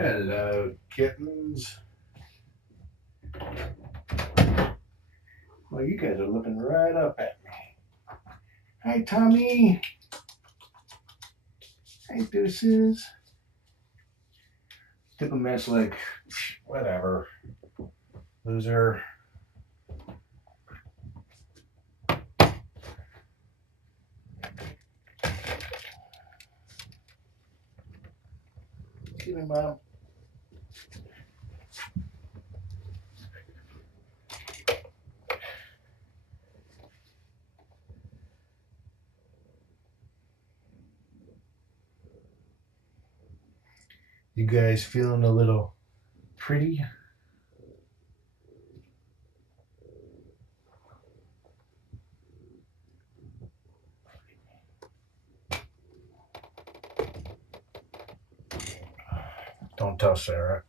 Hello, kittens. Well, you guys are looking right up at me. Hi, Tommy. Hi, Deuces. Diplomat's like, whatever. Loser. Get him up. You guys feeling a little pretty? Don't tell Sarah.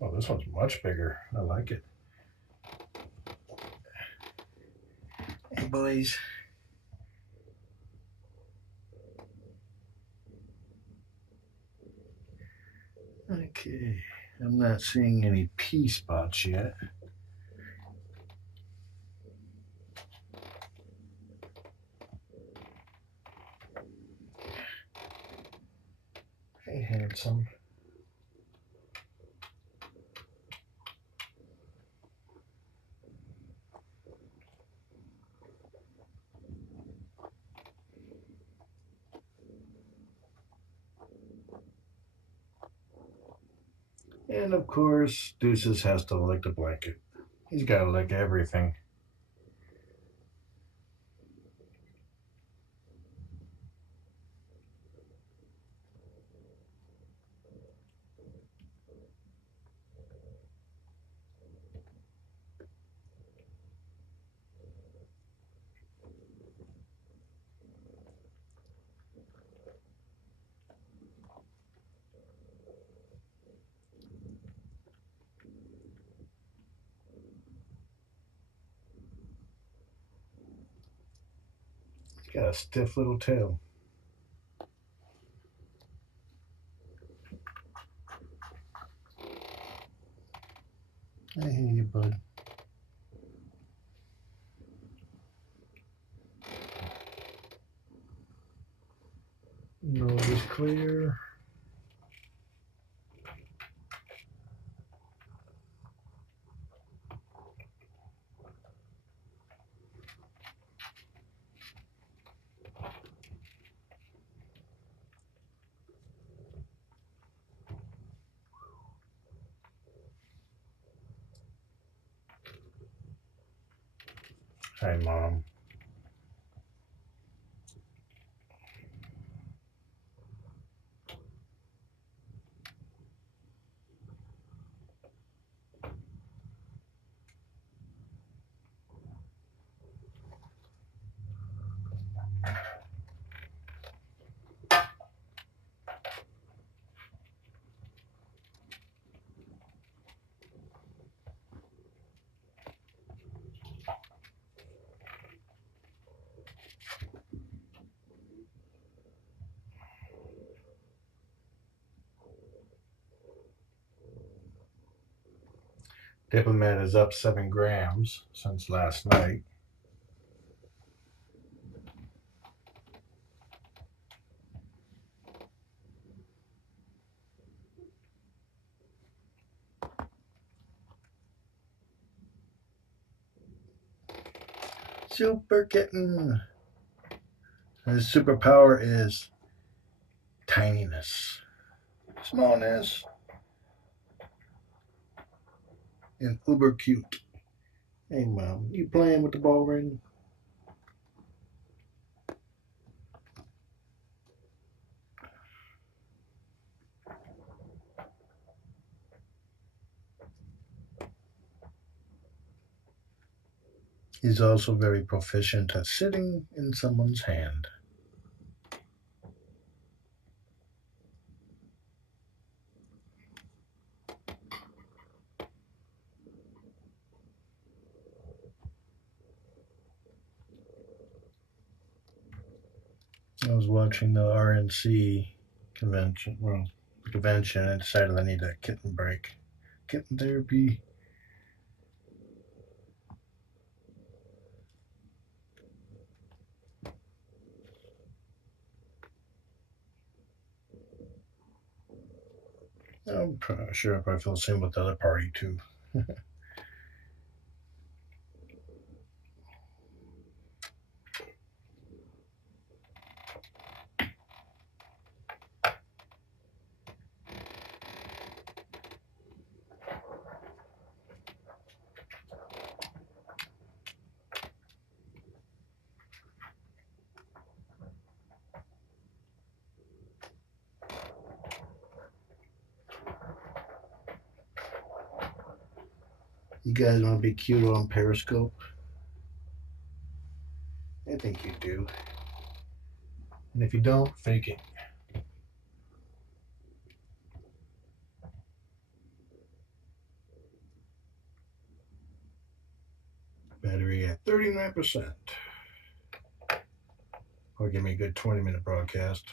Oh, this one's much bigger. I like it. Hey, boys. Okay, I'm not seeing any pea spots yet. Hey, handsome. And of course, Deuces has to lick the blanket. He's got to lick everything. He's got a stiff little tail. I hear you, bud. Nose is clear. Hi, Mom. Diplomat is up 7 grams since last night. Super kitten. His superpower is tininess, smallness, and uber cute. Hey, Mom, you playing with the ball ring? He's also very proficient at sitting in someone's hand. I was watching the RNC convention, well, the convention, and decided I need a kitten break. Kitten therapy. I'm sure I probably feel the same with the other party too. You guys want to be cute on Periscope? I think you do. And if you don't, fake it. Battery at 39%. Or give me a good 20-minute broadcast.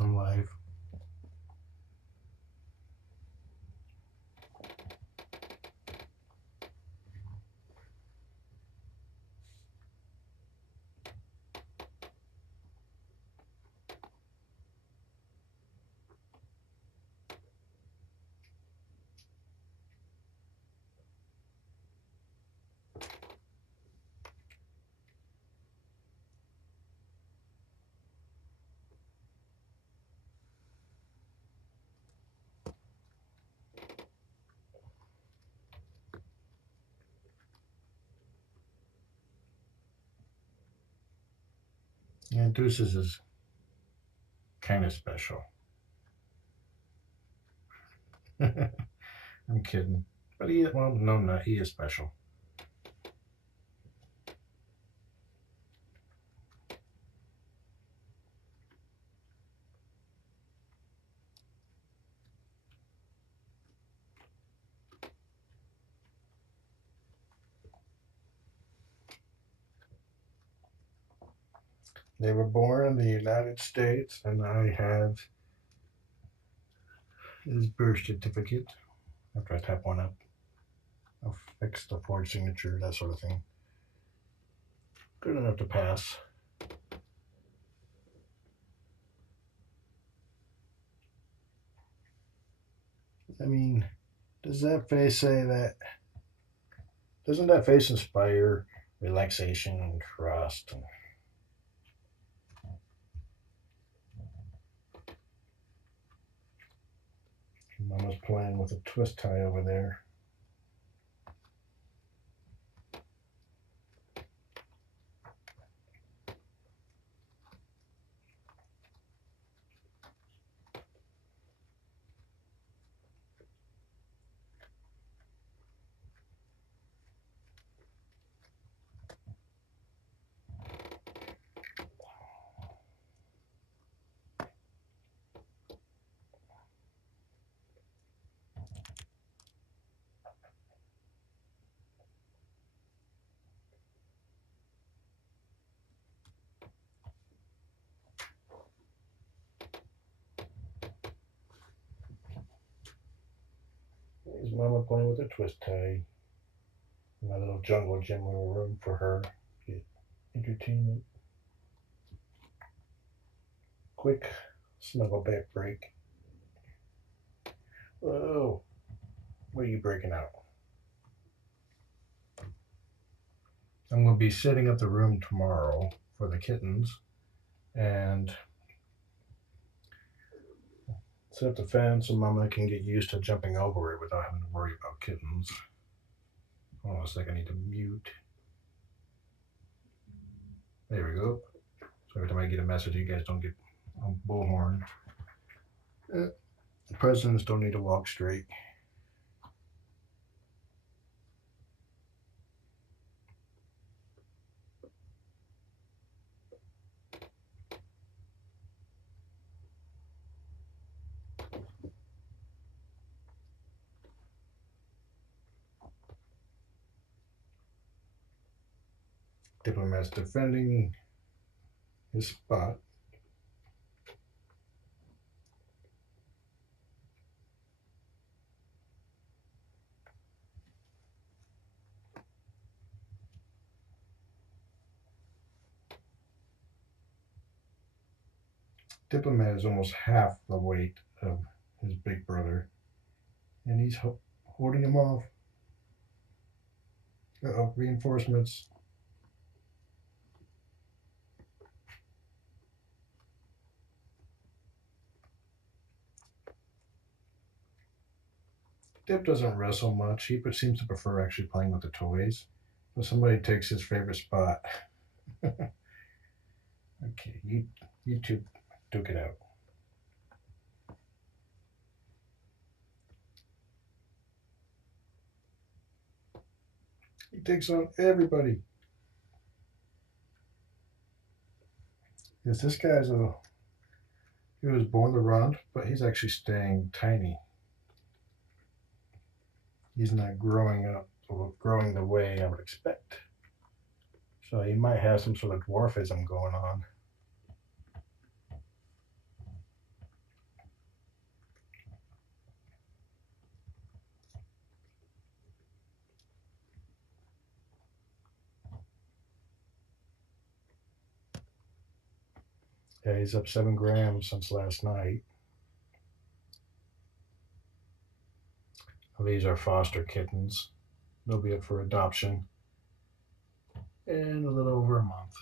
I'm live. Yeah, Deuces is kind of special. I'm kidding. But well, no, not. He is special. They were born in the United States, and I have his birth certificate. After I type one up, I'll fix the forged signature, that sort of thing. Good enough to pass. I mean, does that face say that? Doesn't that face inspire relaxation and trust? Mama's playing with a twist tie over there. Mama playing with a twist tie. My little jungle gym little room for her. Get entertainment. Quick snuggle back break. Whoa. What are you breaking out? I'm going to be setting up the room tomorrow for the kittens and set up the fence so Mama can get used to jumping over it without having to worry about kittens. Hold on a second, I need to mute. There we go. So every time I get a message, you guys don't get a bullhorn. Presidents don't need to walk straight. Diplomat's defending his spot. Diplomat is almost half the weight of his big brother, and he's holding him off. Uh-oh, reinforcements. Dip doesn't wrestle much. He seems to prefer actually playing with the toys. So somebody takes his favorite spot. Okay, you two duke it out. He takes on everybody. Yes, this guy's he was born to run, but he's actually staying tiny. He's not growing up or growing the way I would expect. So he might have some sort of dwarfism going on. Yeah, he's up 7 grams since last night. These are foster kittens. They'll be up for adoption in a little over a month.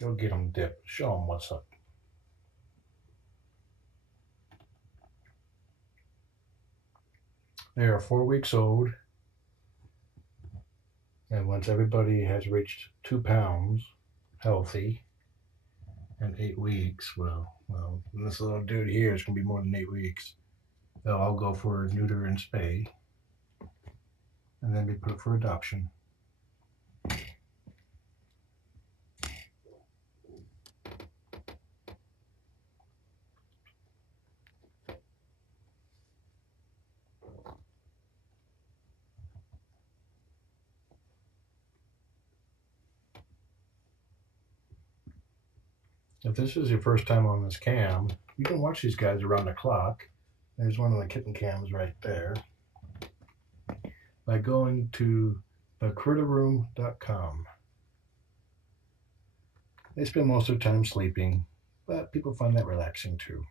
Go get them, Dip. Show them what's up. They are 4 weeks old. And once everybody has reached 2 pounds healthy in 8 weeks, well, this little dude here is going to be more than 8 weeks. They'll all go for neuter and spay and then be put up for adoption. If this is your first time on this cam, you can watch these guys around the clock. There's one of the kitten cams right there. By going to thecritterroom.com. They spend most of their time sleeping, but people find that relaxing too.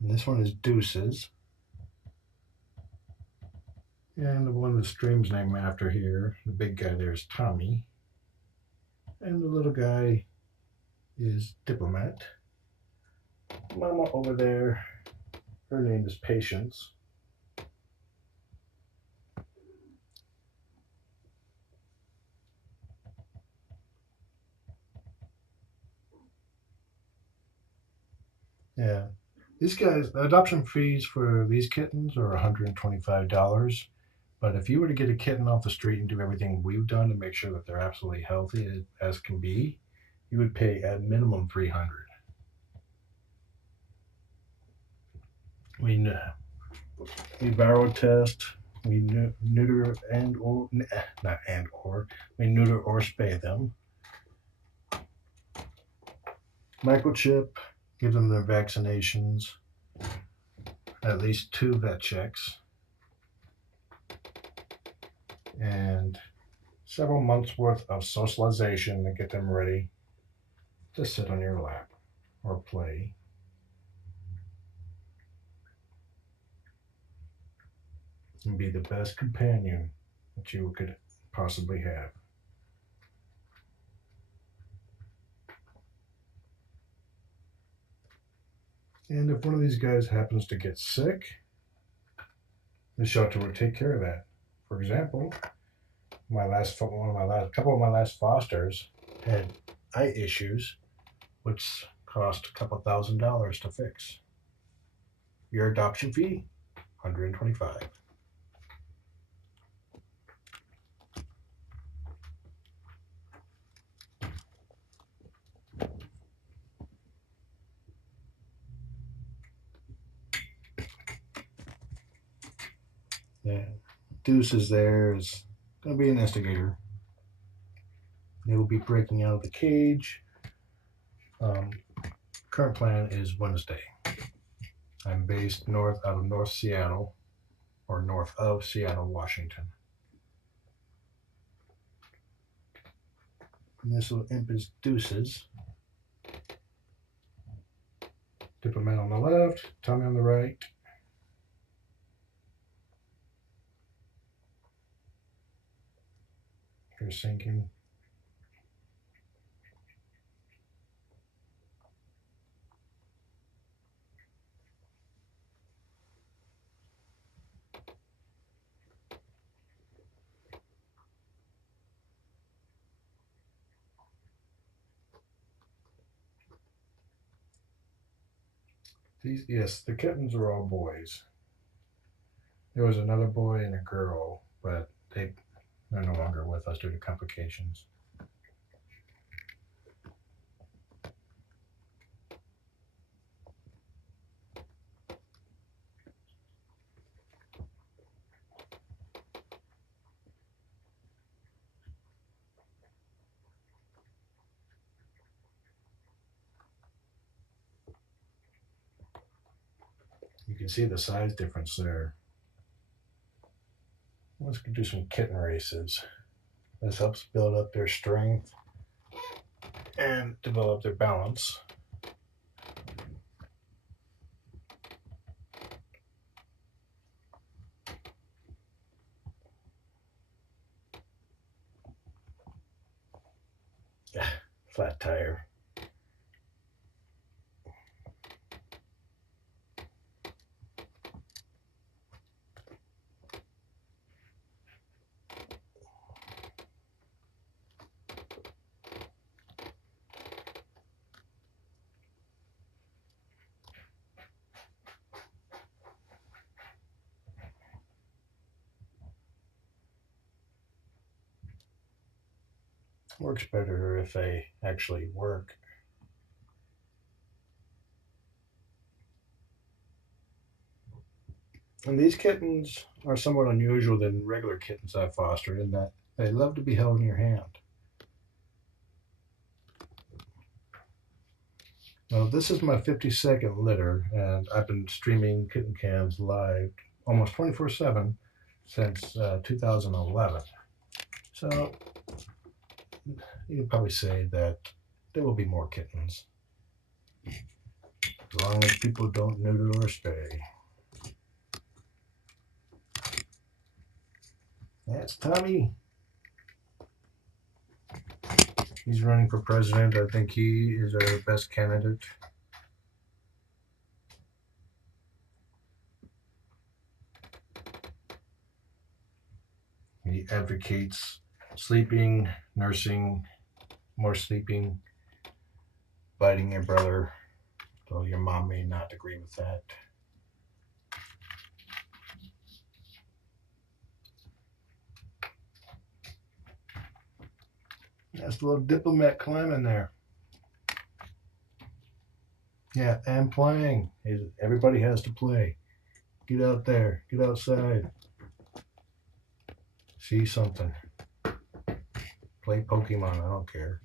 And this one is Deuces. And the one the stream's named after here, the big guy there is Tommy. And the little guy is Diplomat. Mama over there, her name is Patience. Yeah, these guys, the adoption fees for these kittens are $125. But if you were to get a kitten off the street and do everything we've done to make sure that they're absolutely healthy as can be, you would pay at minimum $300. We barrel test, we neuter and or not and or we neuter or spay them. Microchip, give them their vaccinations, at least 2 vet checks, and several months worth of socialization to get them ready to sit on your lap or play. And be the best companion that you could possibly have. And if one of these guys happens to get sick, the shelter would take care of that. For example, couple of my last fosters had eye issues, which cost a couple $1,000s to fix. Your adoption fee, $125. Yeah, Deuces there is going to be an instigator. They will be breaking out of the cage. Current plan is Wednesday. I'm based out of North Seattle, or north of Seattle, Washington. And this little imp is Deuces. Diplomat on the left, Tommy on the right. Here's sinking. Yes, the kittens are all boys. There was another boy and a girl, but they're no longer with us due to complications. You can see the size difference there. Let's do some kitten races. This helps build up their strength and develop their balance. Flat tire. Works better if they actually work. And these kittens are somewhat unusual than regular kittens I've fostered in that they love to be held in your hand. Now, this is my 52nd litter, and I've been streaming kitten cams live almost 24/7 since 2011. So you can probably say that there will be more kittens, as long as people don't neuter or spay. That's Tommy. He's running for president. I think he is our best candidate. He advocates sleeping, nursing, more sleeping, biting your brother, though your mom may not agree with that. That's the little Diplomat climbing there. Yeah, and playing. Everybody has to play. Get out there. Get outside. See something. Play Pokemon. I don't care.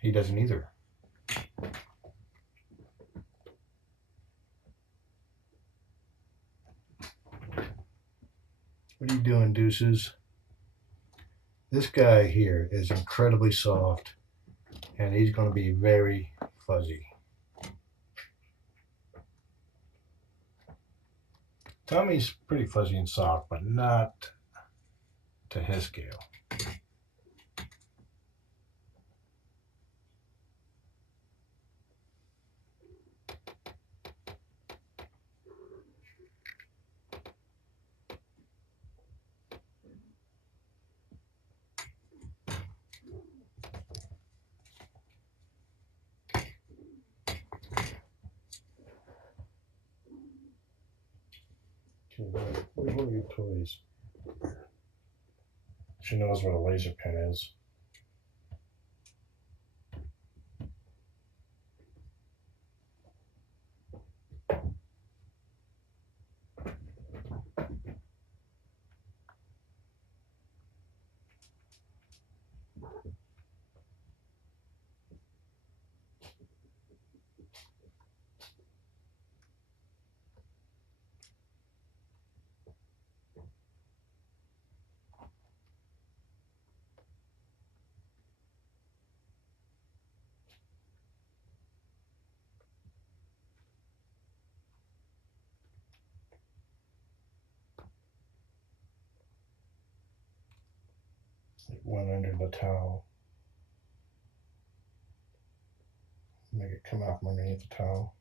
He doesn't either. What are you doing, Deuces? This guy here is incredibly soft, and he's going to be very fuzzy. Tommy's pretty fuzzy and soft, but not to his scale. Where are your toys? She knows what a laser pen is. It went under the towel. Make it come out from underneath the towel.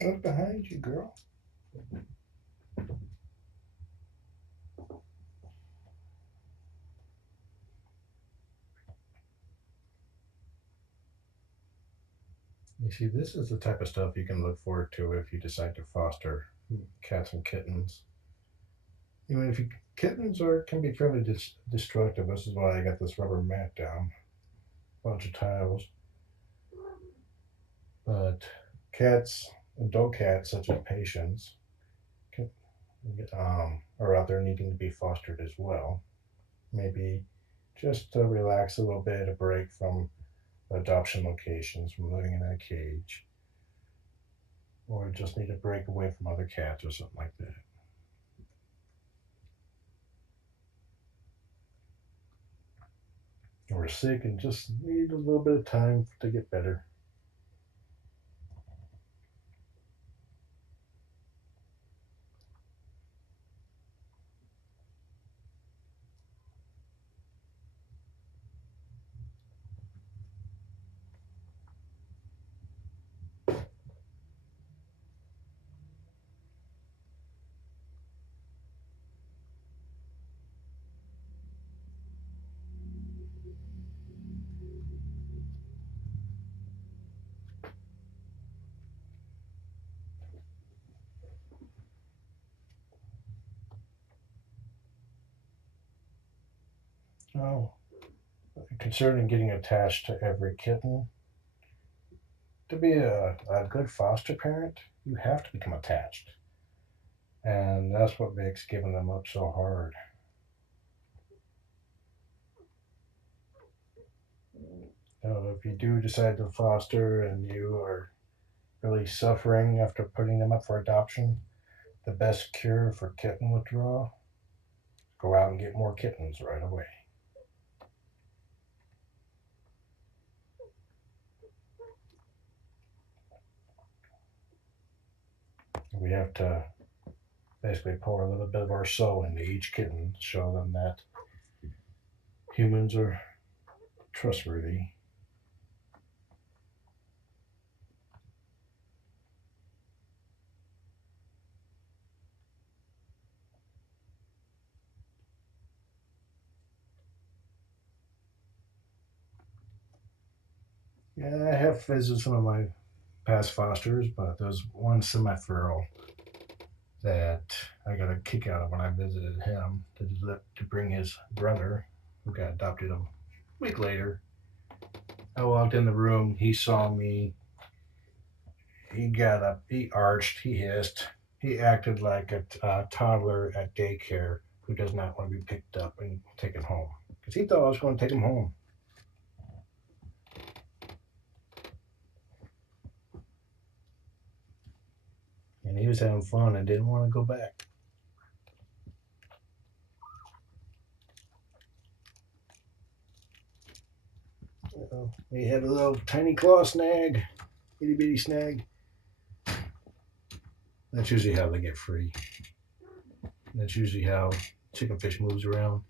Look behind you, girl. You see, this is the type of stuff you can look forward to if you decide to foster cats and kittens. Even if kittens can be fairly destructive. This is why I got this rubber mat down, bunch of tiles. But cats, adult cats such as Patience, are out there needing to be fostered as well. Maybe just to relax a little bit, a break from adoption locations, from living in a cage, or just need a break away from other cats or something like that. Or sick and just need a little bit of time to get better. Oh, concerning getting attached to every kitten, to be a good foster parent, you have to become attached. And that's what makes giving them up so hard. If you do decide to foster and you are really suffering after putting them up for adoption, the best cure for kitten withdrawal, go out and get more kittens right away. We have to basically pour a little bit of our soul into each kitten to show them that humans are trustworthy. Yeah, I have visited some of my past fosters, but there's one semi-feral that I got a kick out of when I visited him to bring his brother, who got adopted a week later. I walked in the room, he saw me, he got up, he arched, he hissed, he acted like a toddler at daycare who does not want to be picked up and taken home because he thought I was going to take him home. And he was having fun and didn't want to go back. We had a little tiny claw snag, itty bitty snag. That's usually how they get free. That's usually how chickenfish moves around.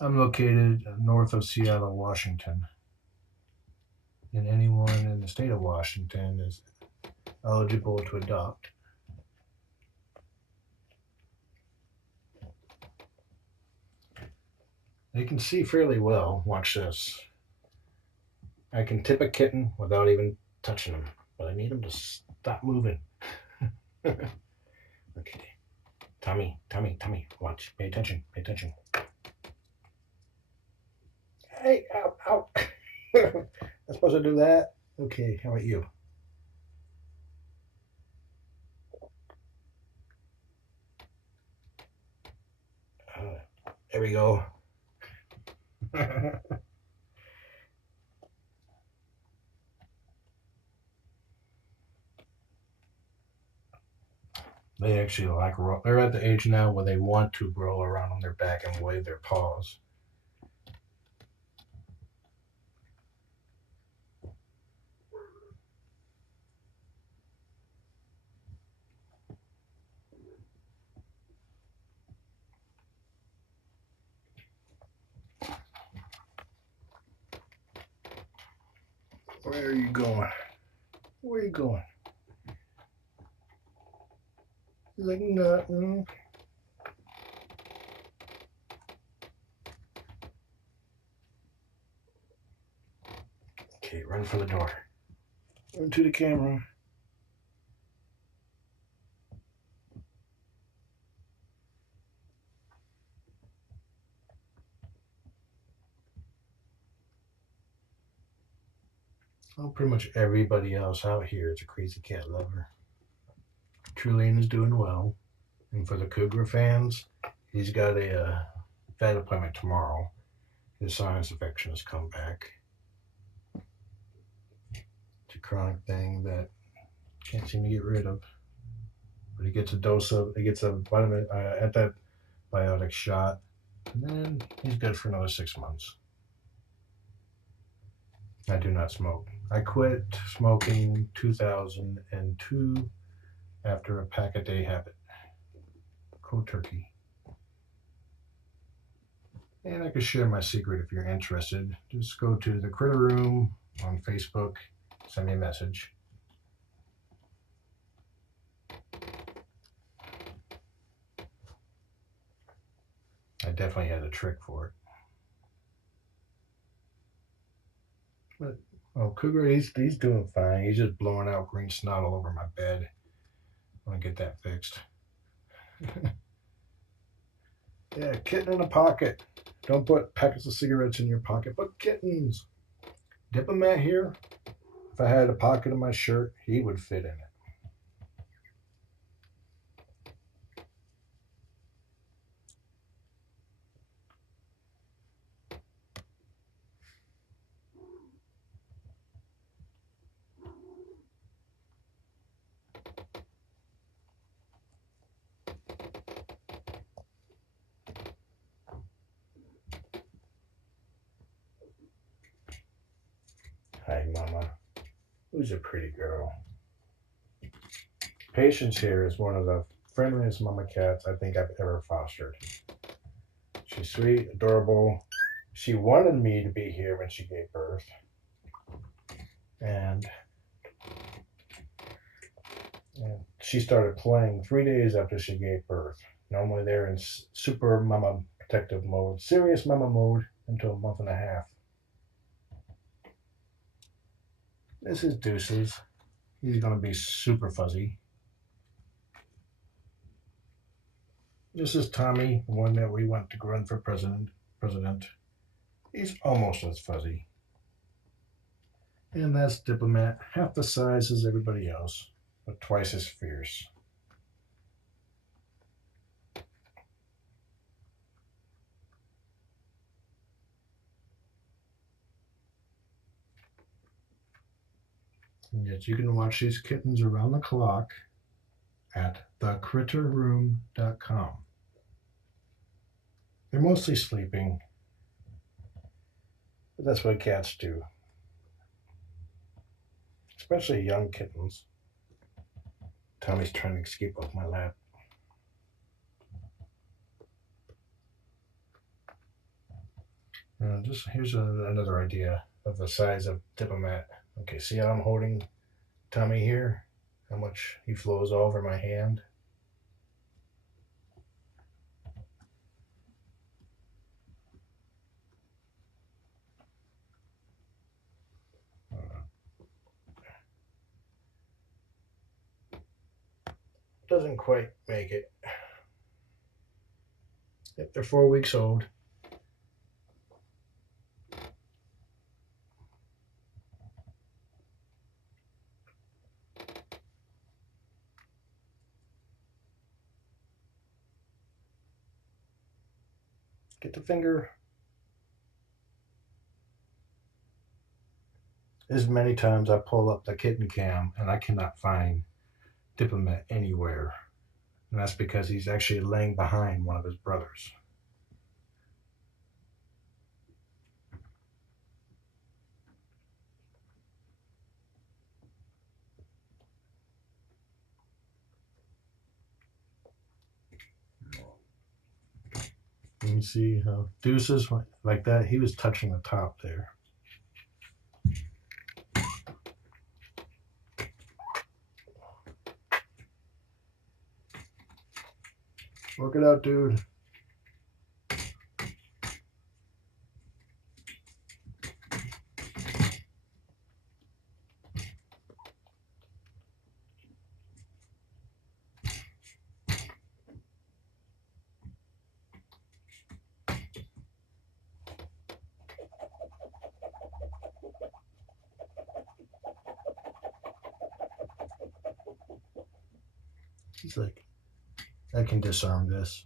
I'm located north of Seattle, Washington. And anyone in the state of Washington is eligible to adopt. They can see fairly well. Watch this. I can tip a kitten without even touching them, but I need them to stop moving. Okay. Tommy, watch. Pay attention. Hey, ow. I'm supposed to do that? Okay, how about you? There we go. They actually they're at the age now where they want to roll around on their back and wave their paws. Where are you going? Where are you going? He's like, nothing. Okay, run for the door. Run to the camera. Well, pretty much everybody else out here is a crazy cat lover. Trulian is doing well. And for the Cougar fans, he's got a vet appointment tomorrow. His sinus infection has come back. It's a chronic thing that can't seem to get rid of. But he gets a vitamin antibiotic shot, and then he's good for another 6 months. I do not smoke. I quit smoking 2002 after a pack a day habit. Cold turkey. And I can share my secret if you're interested. Just go to the Critter Room on Facebook, send me a message. I definitely had a trick for it. But Cougar, he's doing fine. He's just blowing out green snot all over my bed. I'm gonna get that fixed. Yeah, kitten in a pocket. Don't put packets of cigarettes in your pocket. Put kittens. Diplomat here. If I had a pocket in my shirt, he would fit in it. Hi, Mama. Who's a pretty girl? Patience here is one of the friendliest mama cats I think I've ever fostered. She's sweet, adorable. She wanted me to be here when she gave birth. And she started playing 3 days after she gave birth. Normally they're in super mama protective mode, serious mama mode until a month and a half. This is Deuces. He's going to be super fuzzy. This is Tommy, the one that we went to run for president. He's almost as fuzzy. And that's Diplomat, half the size as everybody else, but twice as fierce. And yet you can watch these kittens around the clock at thecritterroom.com. They're mostly sleeping, but that's what cats do, especially young kittens. Tommy's trying to escape off my lap. Here's another idea of the size of Diplomat. Okay, see how I'm holding Tommy here? How much he flows all over my hand? Doesn't quite make it. Yep, they're 4 weeks old. Get the finger. As many times I pull up the kitten cam and I cannot find Diplomat anywhere. And that's because he's actually laying behind one of his brothers. You can see how Deuces, like that, he was touching the top there. Work it out, dude. He's like, I can disarm this.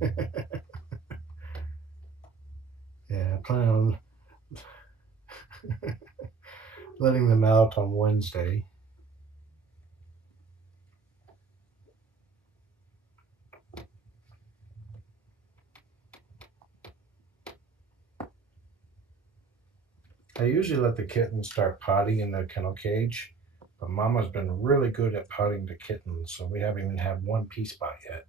Yeah, I plan on letting them out on Wednesday. I usually let the kittens start potting in their kennel cage, but Mama's been really good at potting the kittens, so we haven't even had one pee spot yet.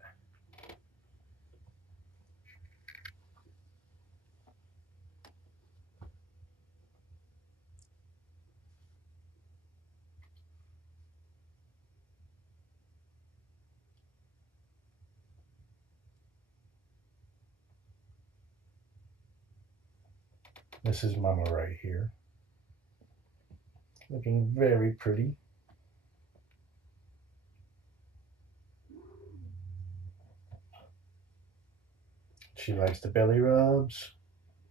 This is Mama right here. Looking very pretty. She likes the belly rubs,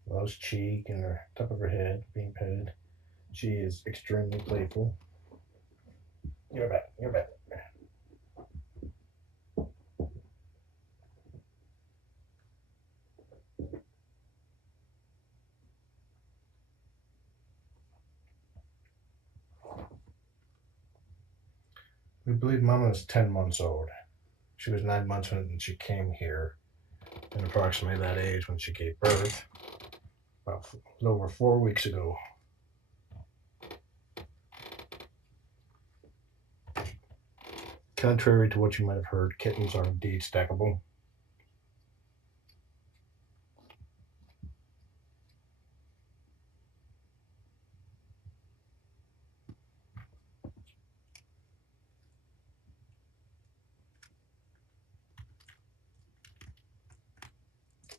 loves cheek and her top of her head being petted. She is extremely playful. You're back, you're back. We believe Mama is 10 months old. She was 9 months when she came here, and approximately that age when she gave birth, about a little over 4 weeks ago. Contrary to what you might have heard, kittens are indeed stackable.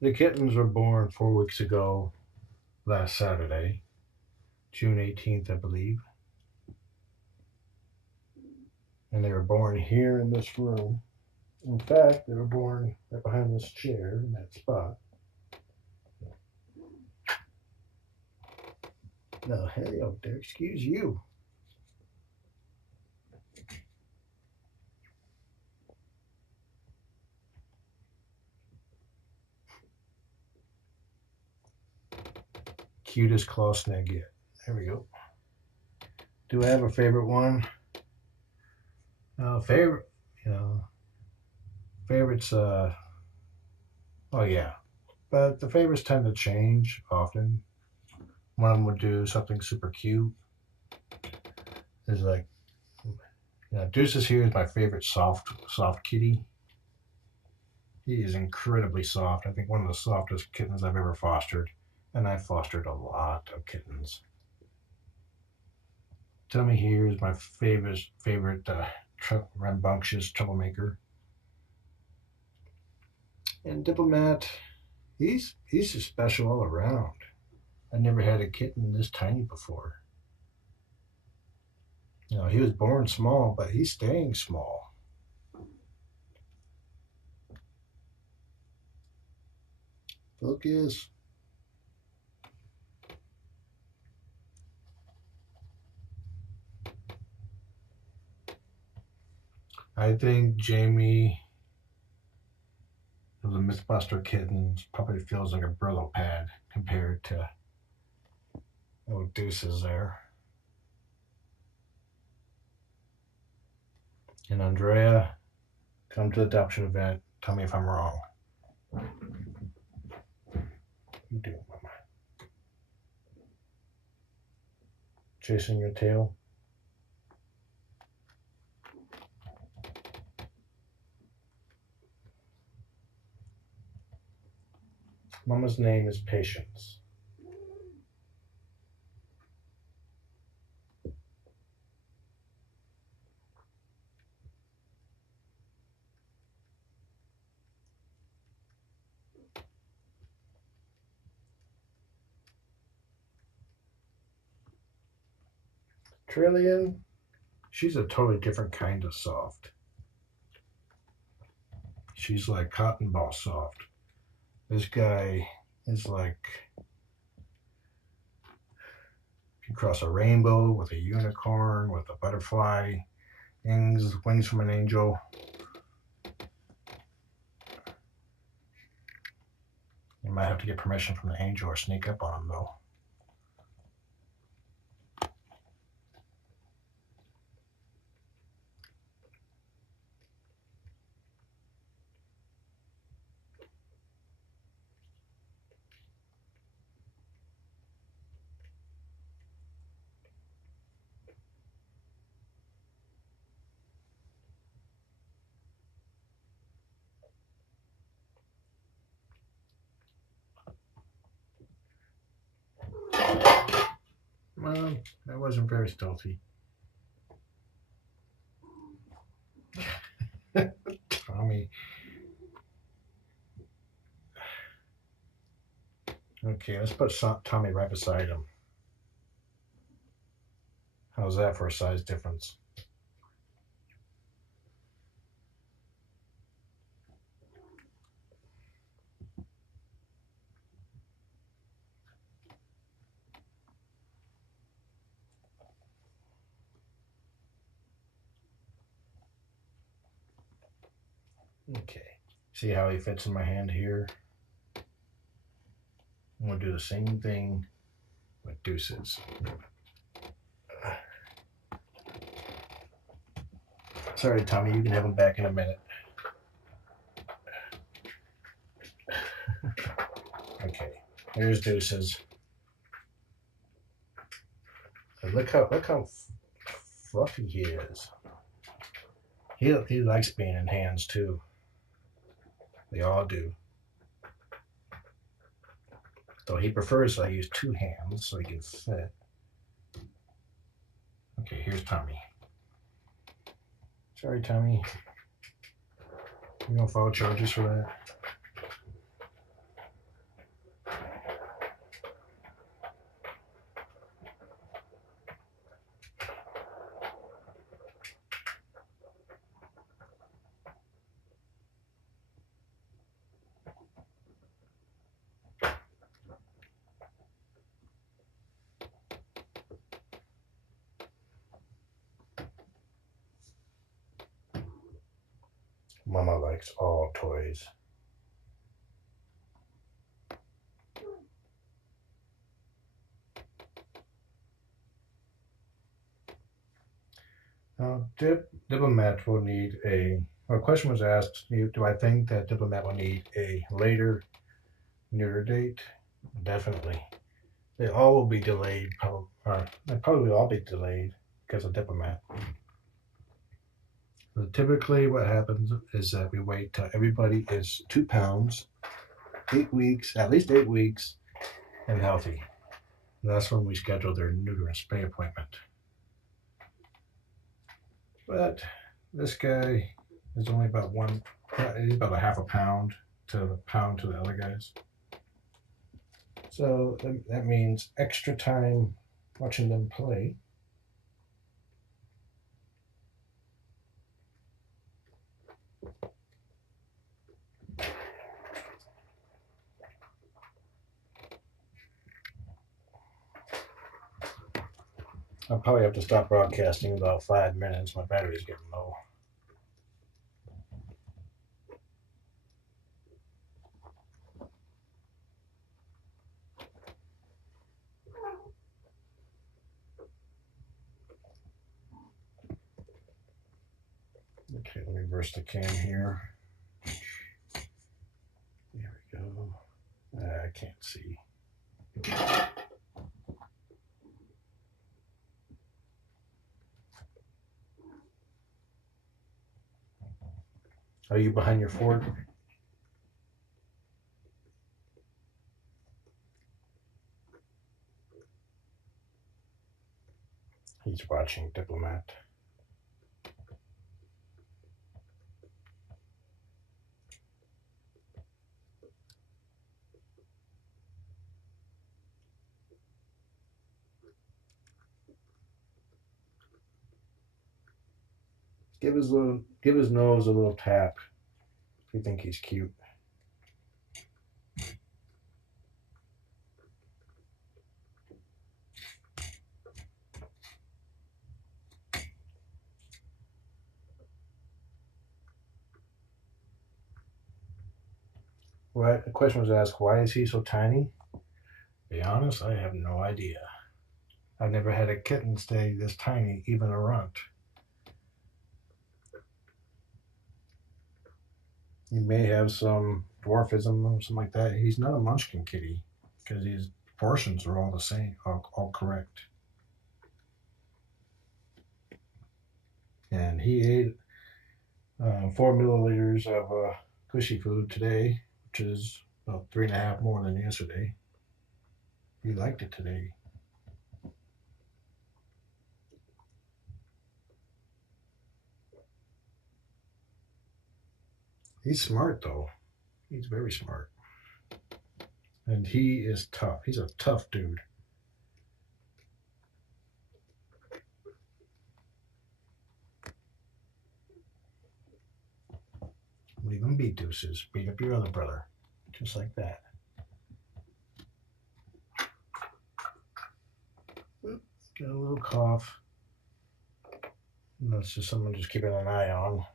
The kittens were born 4 weeks ago, last Saturday, June 18th, I believe. And they were born here in this room. In fact, they were born right behind this chair in that spot. No, hey, up there, excuse you. Cutest claw snag yet. There we go. Do I have a favorite one? Favorite, favorites, oh yeah. But the favorites tend to change often. One of them would do something super cute. There's like, Deuces here is my favorite soft kitty. He is incredibly soft. I think one of the softest kittens I've ever fostered. And I've fostered a lot of kittens. Tummy here is my favorite rambunctious troublemaker. And Diplomat, he's just special all around. I never had a kitten this tiny before. He was born small, but he's staying small. Focus. I think Jamie of the Mythbuster kittens probably feels like a Brillo pad compared to old Deuces there. And Andrea, come to the adoption event. Tell me if I'm wrong. What you doing, Mama? Chasing your tail? Mama's name is Patience. Trillian, she's a totally different kind of soft. She's like cotton ball soft. This guy is like you cross a rainbow with a unicorn, with a butterfly, wings from an angel. You might have to get permission from the angel or sneak up on him though. Well, that wasn't very stealthy. Tommy. Okay, let's put Tommy right beside him. How's that for a size difference? Okay. See how he fits in my hand here? I'm going to do the same thing with Deuces. Sorry, Tommy, you can have him back in a minute. Okay, here's Deuces. Look how fluffy he is. He likes being in hands too. They all do. Though he prefers I use two hands so he can fit. Okay, here's Tommy. Sorry, Tommy. You gonna file charges for that? Mama likes all toys. Now, Diplomat will need a question was asked, do I think that Diplomat will need a later neuter date? Definitely. They all will be delayed, they probably will all be delayed because of Diplomat. So typically what happens is that we wait till everybody is 2 pounds, 8 weeks, at least 8 weeks, and healthy. And that's when we schedule their neuter and spay appointment. But this guy is only about he's about a half a pound to the other guys. So that means extra time watching them play. I'll probably have to stop broadcasting in about 5 minutes. My battery's getting low. Okay, let me reverse the cam here. There we go. I can't see. Are you behind your fork? He's watching Diplomat. Give his nose a little tap if you think he's cute. The question was asked, why is he so tiny? To be honest, I have no idea. I've never had a kitten stay this tiny, even a runt. He may have some dwarfism or something like that. He's not a munchkin kitty because his portions are all the same, all correct. And he ate 4 milliliters of cushy food today, which is about 3.5 more than yesterday. He liked it today. He's smart though. He's very smart. And he is tough. He's a tough dude. Leave him be, Deuces. Beat up your other brother. Just like that. Got a little cough. And that's just someone just keeping an eye on.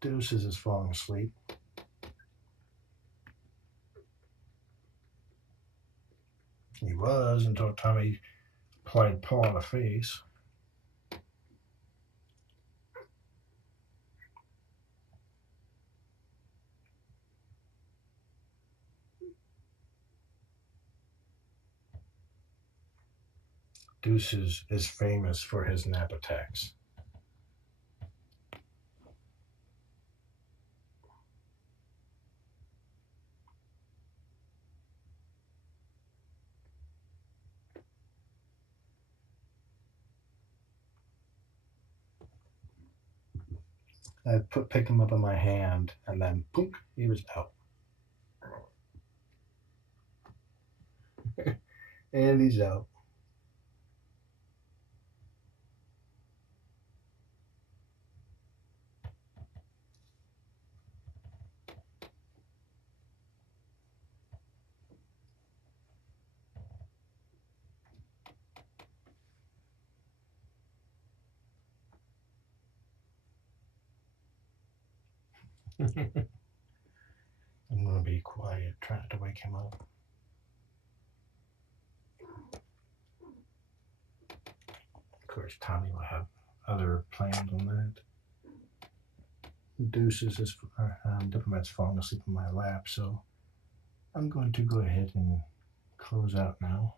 Deuces is falling asleep. He was until Tommy applied paw on the face. Deuces is famous for his nap attacks. I picked him up in my hand, and then poof, he was out. And he's out. I'm going to be quiet, try not to wake him up. Of course, Tommy will have other plans on that. Deuces is Diplomat's falling asleep in my lap, so I'm going to go ahead and close out now.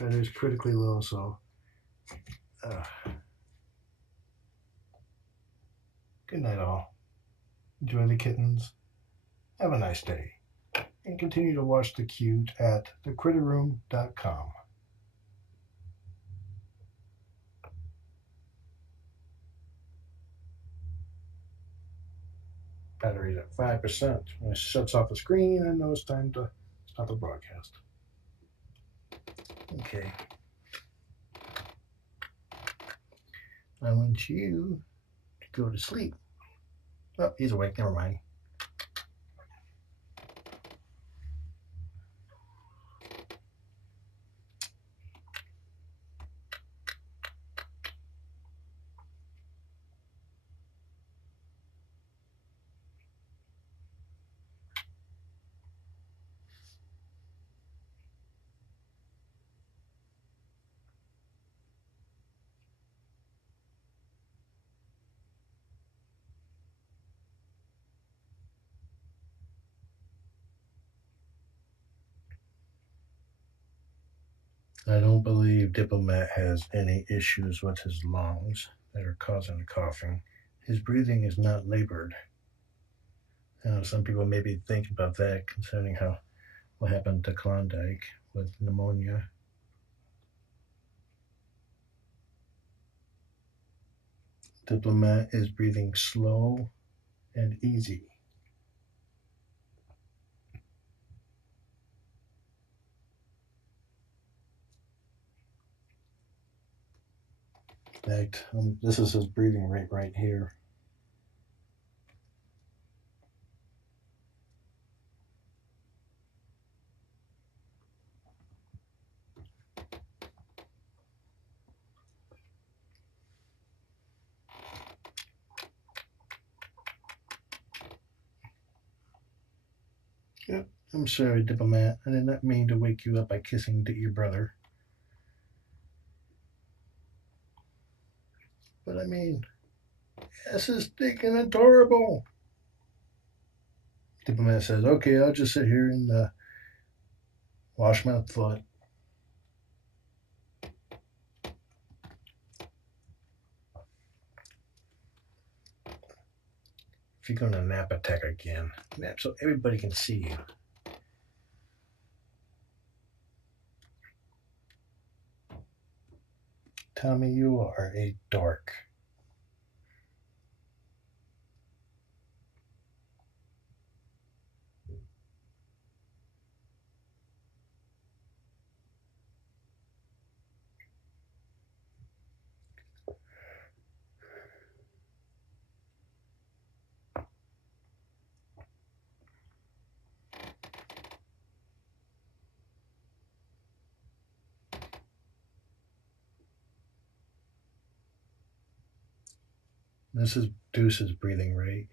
That is critically low, so good night, all. Enjoy the kittens. Have a nice day. And continue to watch The Cute at thecritterroom.com. Battery's at 5%. When it shuts off the screen, I know it's time to stop the broadcast. Okay. I want you to go to sleep. Oh, he's awake. Never mind. I don't believe Diplomat has any issues with his lungs that are causing the coughing. His breathing is not labored. Some people maybe think about that concerning what happened to Klondike with pneumonia. Diplomat is breathing slow and easy. In fact, this is his breathing rate right here. Yep, I'm sorry, Diplomat. I did not mean to wake you up by kissing your brother. But I mean, this is stinking adorable. Diplomat says, okay, I'll just sit here and wash my foot. If you're going to nap attack again, nap so everybody can see you. Tommy, you are a dork. This is Deuce's breathing rate.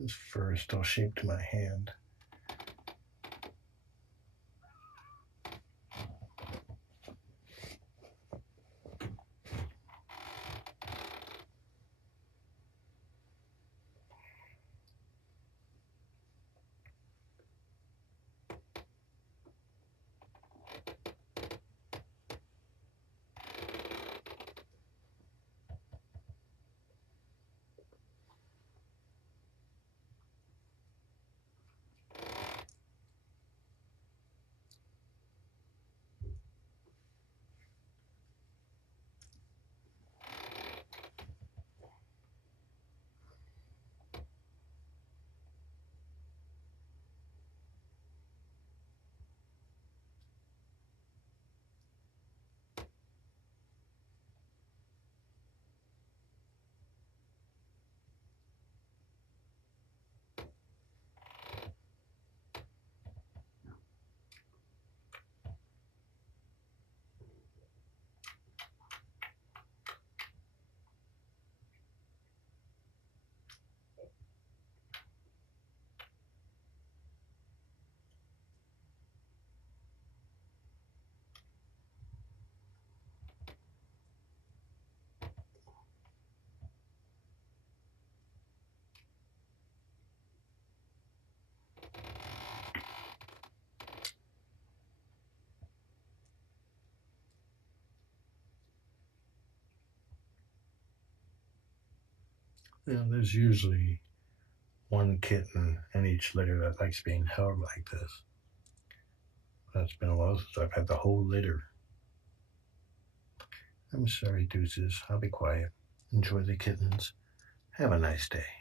His fur is still shaped to my hand. There's usually one kitten in each litter that likes being held like this. It's been a while since I've had the whole litter. I'm sorry, Deuces. I'll be quiet. Enjoy the kittens. Have a nice day.